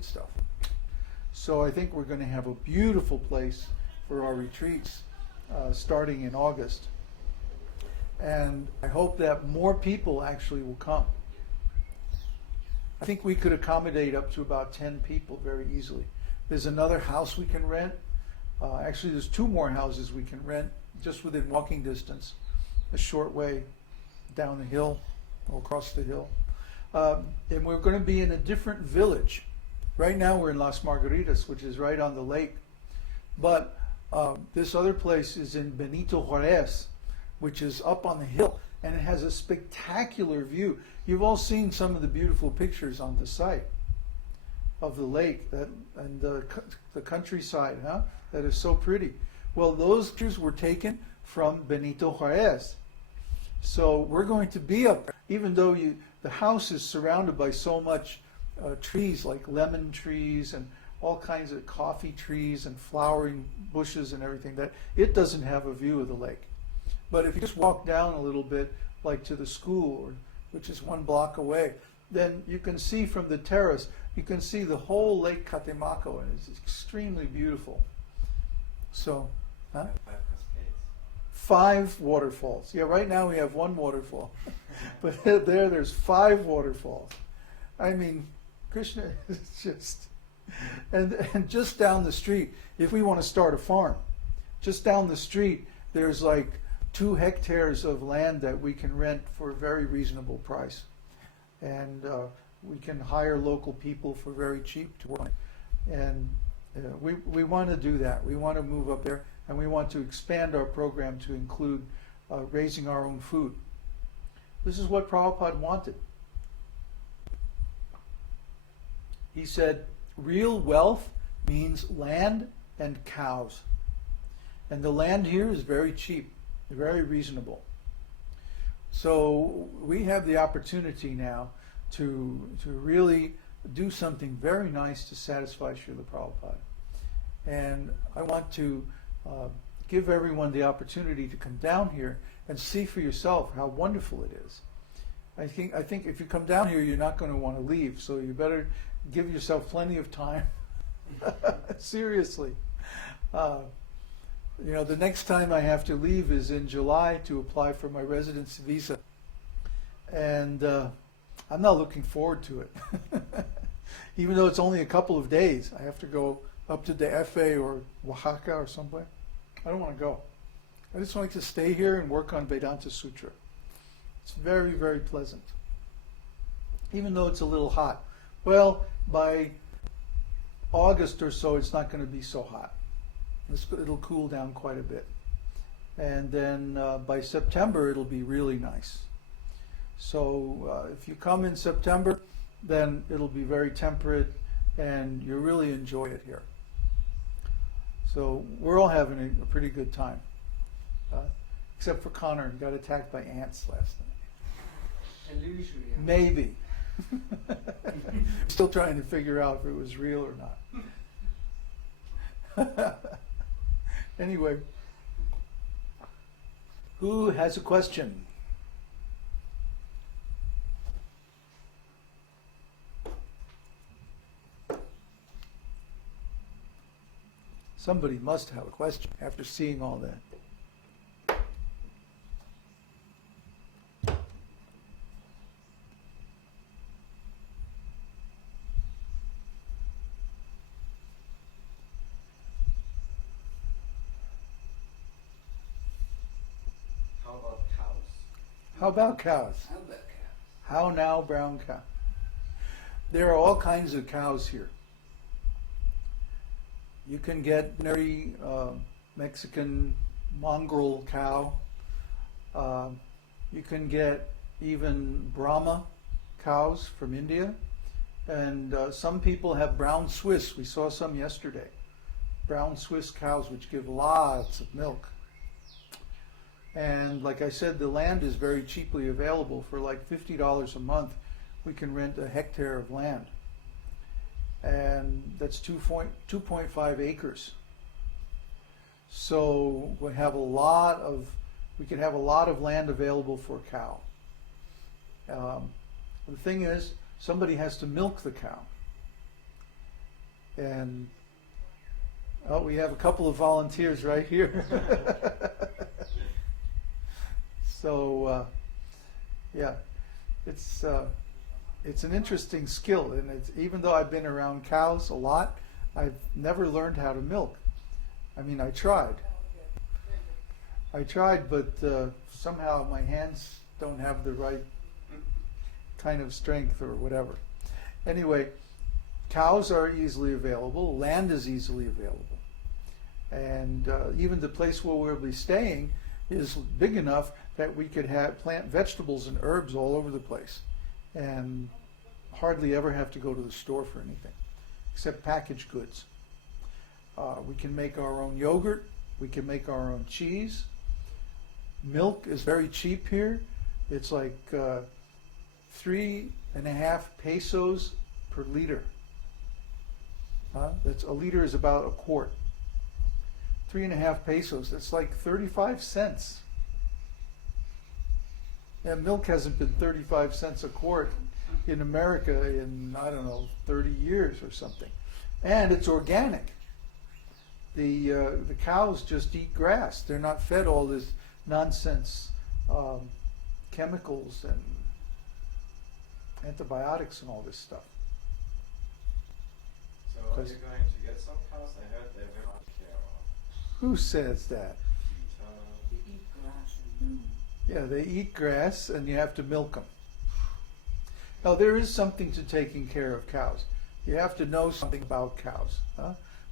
good stuff. So I think we're going to have a beautiful place for our retreats starting in August. And I hope that more people actually will come. I think we could accommodate up to about 10 people very easily. There's another house we can rent. Actually, there's 2 more houses we can rent just within walking distance, a short way down the hill, or across the hill. And we're going to be in a different village. Right now we're in Las Margaritas, which is right on the lake. But this other place is in Benito Juarez, which is up on the hill, and it has a spectacular view. You've all seen some of the beautiful pictures on the site of the lake and the countryside, huh? That is so pretty. Well, those pictures were taken from Benito Juarez. So we're going to be up there, even though the house is surrounded by so much trees, like lemon trees and all kinds of coffee trees and flowering bushes and everything, that it doesn't have a view of the lake. But if you just walk down a little bit, like to the school, which is 1 block away, then you can see from the terrace, you can see the whole Lake Catemaco, and it's extremely beautiful. So, huh? 5 waterfalls. Yeah, right now we have 1 waterfall. But there's 5 waterfalls. I mean, Krishna is just... And just down the street, if we want to start a farm, just down the street, there's like 2 hectares of land that we can rent for a very reasonable price. And we can hire local people for very cheap to work on it. And we want to do that. We want to move up there, and we want to expand our program to include raising our own food. This is what Prabhupada wanted. He said, real wealth means land and cows. And the land here is very cheap, very reasonable. So we have the opportunity now to really do something very nice to satisfy Srila Prabhupada. And I want to give everyone the opportunity to come down here and see for yourself how wonderful it is. I think if you come down here, you're not going to want to leave, so you better give yourself plenty of time. Seriously. You know, the next time I have to leave is in July to apply for my residence visa. And I'm not looking forward to it. Even though it's only a couple of days, I have to go up to the FA or Oaxaca or somewhere. I don't want to go. I just like to stay here and work on Vedanta Sutra. It's very, very pleasant. Even though it's a little hot. Well, by August or so, it's not going to be so hot. It'll cool down quite a bit. And then by September, it'll be really nice. So if you come in September, then it'll be very temperate, and you'll really enjoy it here. So we're all having a pretty good time. Except for Connor, he got attacked by ants last night. Illusory. Maybe. Still trying to figure out if it was real or not. Anyway, who has a question? Somebody must have a question after seeing all that. How about cows? How now, brown cow? There are all kinds of cows here. You can get very Mexican mongrel cow. You can get even Brahma cows from India. And some people have brown Swiss. We saw some yesterday. Brown Swiss cows which give lots of milk. And like I said, the land is very cheaply available. For like $50 a month, we can rent a hectare of land. And that's 2.5 acres. So we have we can have a lot of land available for a cow. The thing is, somebody has to milk the cow. And oh, we have a couple of volunteers right here. So yeah, it's an interesting skill, and it's, even though I've been around cows a lot, I've never learned how to milk. I mean, I tried, but somehow my hands don't have the right kind of strength or whatever. Anyway, cows are easily available, land is easily available, and even the place where we'll be staying is big enough that we could plant vegetables and herbs all over the place and hardly ever have to go to the store for anything except packaged goods. We can make our own yogurt, we can make our own cheese. Milk is very cheap here. It's like 3.5 pesos per liter. That's a liter is about a quart. 3.5 pesos, that's like 35 cents. And milk hasn't been 35 cents a quart in America in, I don't know, 30 years or something. And it's organic. The cows just eat grass. They're not fed all this nonsense chemicals and antibiotics and all this stuff. So are you going to get some cows? I heard they're very much care of. Who says that? They eat grass and milk. Yeah, they eat grass and you have to milk them. Now there is something to taking care of cows. You have to know something about cows.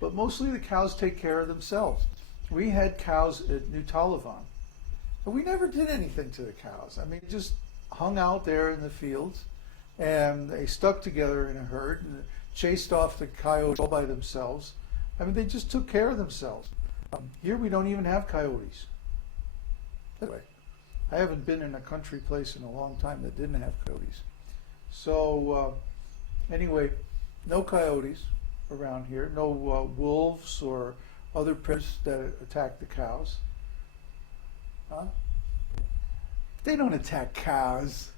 But mostly the cows take care of themselves. We had cows at New Talavan, but we never did anything to the cows. I mean, just hung out there in the fields, and they stuck together in a herd and chased off the coyotes all by themselves. I mean, they just took care of themselves. Here we don't even have coyotes. Anyway, I haven't been in a country place in a long time that didn't have coyotes. So anyway, no coyotes around here, no wolves or other predators that attack the cows. They don't attack cows.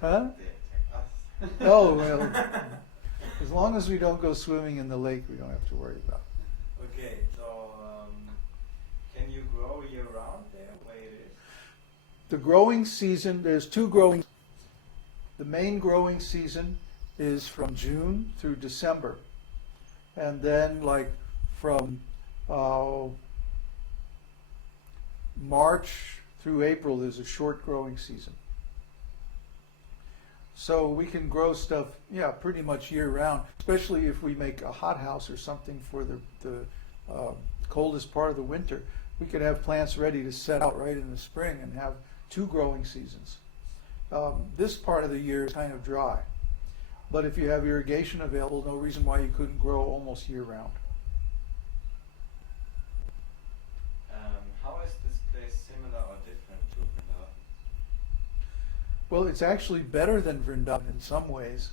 Huh? They attack us. Oh, well, as long as we don't go swimming in the lake, we don't have to worry about it. Okay, so can you grow year round there where it is? The growing season, there's two growing. The main growing season is from June through December. And then like from March through April is a short growing season. So we can grow stuff, yeah, pretty much year round, especially if we make a hothouse or something for the coldest part of the winter. We could have plants ready to set out right in the spring and have two growing seasons. This part of the year is kind of dry. But if you have irrigation available, no reason why you couldn't grow almost year round. How is this place similar or different to Vrindavan? Well, it's actually better than Vrindavan in some ways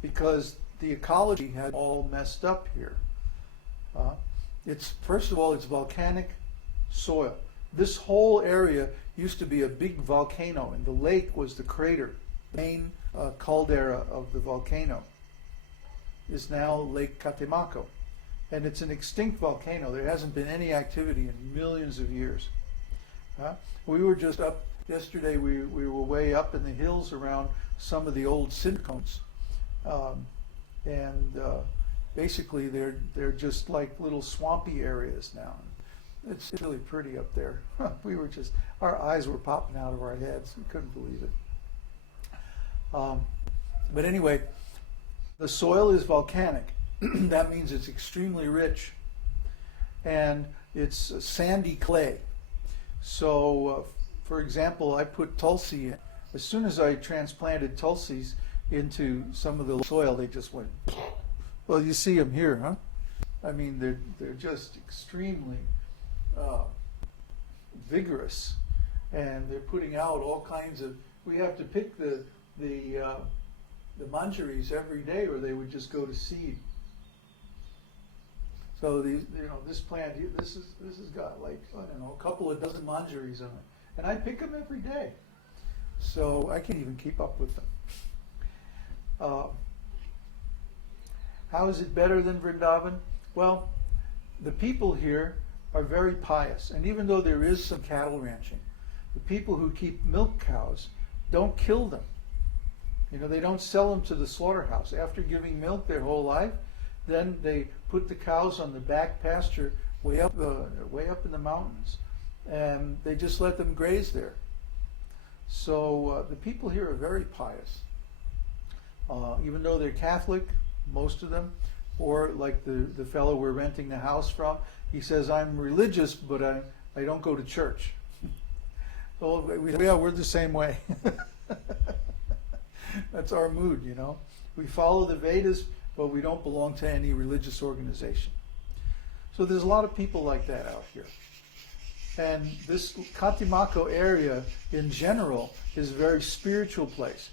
because the ecology had all messed up here. It's first of all, it's volcanic soil. This whole area used to be a big volcano, and the lake was the crater. The main caldera of the volcano is now Lake Catemaco, and it's an extinct volcano. There hasn't been any activity in millions of years. We were just up yesterday. We were way up in the hills around some of the old cinder cones, and basically they're just like little swampy areas now. It's really pretty up there. We were just, our eyes were popping out of our heads. We couldn't believe it. But anyway, the soil is volcanic. That means it's extremely rich. And it's sandy clay. So, for example, I put tulsi in. As soon as I transplanted tulsis into some of the soil, they just went, well, you see them here, huh? I mean, they're just extremely vigorous. And they're putting out all kinds of, we have to pick the manjaris every day, or they would just go to seed. So these, this plant, this has got like, I don't know, a couple of dozen manjaris on it, and I pick them every day. So I can't even keep up with them. How is it better than Vrindavan? Well, the people here are very pious, and even though there is some cattle ranching, the people who keep milk cows don't kill them. You know, they don't sell them to the slaughterhouse. After giving milk their whole life, then they put the cows on the back pasture way up in the mountains, and they just let them graze there. So the people here are very pious. Even though they're Catholic, most of them, or like the fellow we're renting the house from, he says, I'm religious, but I don't go to church. Oh, yeah, we're the same way. That's our mood, you know. We follow the Vedas, but we don't belong to any religious organization. So there's a lot of people like that out here. And this Katimako area in general is a very spiritual place.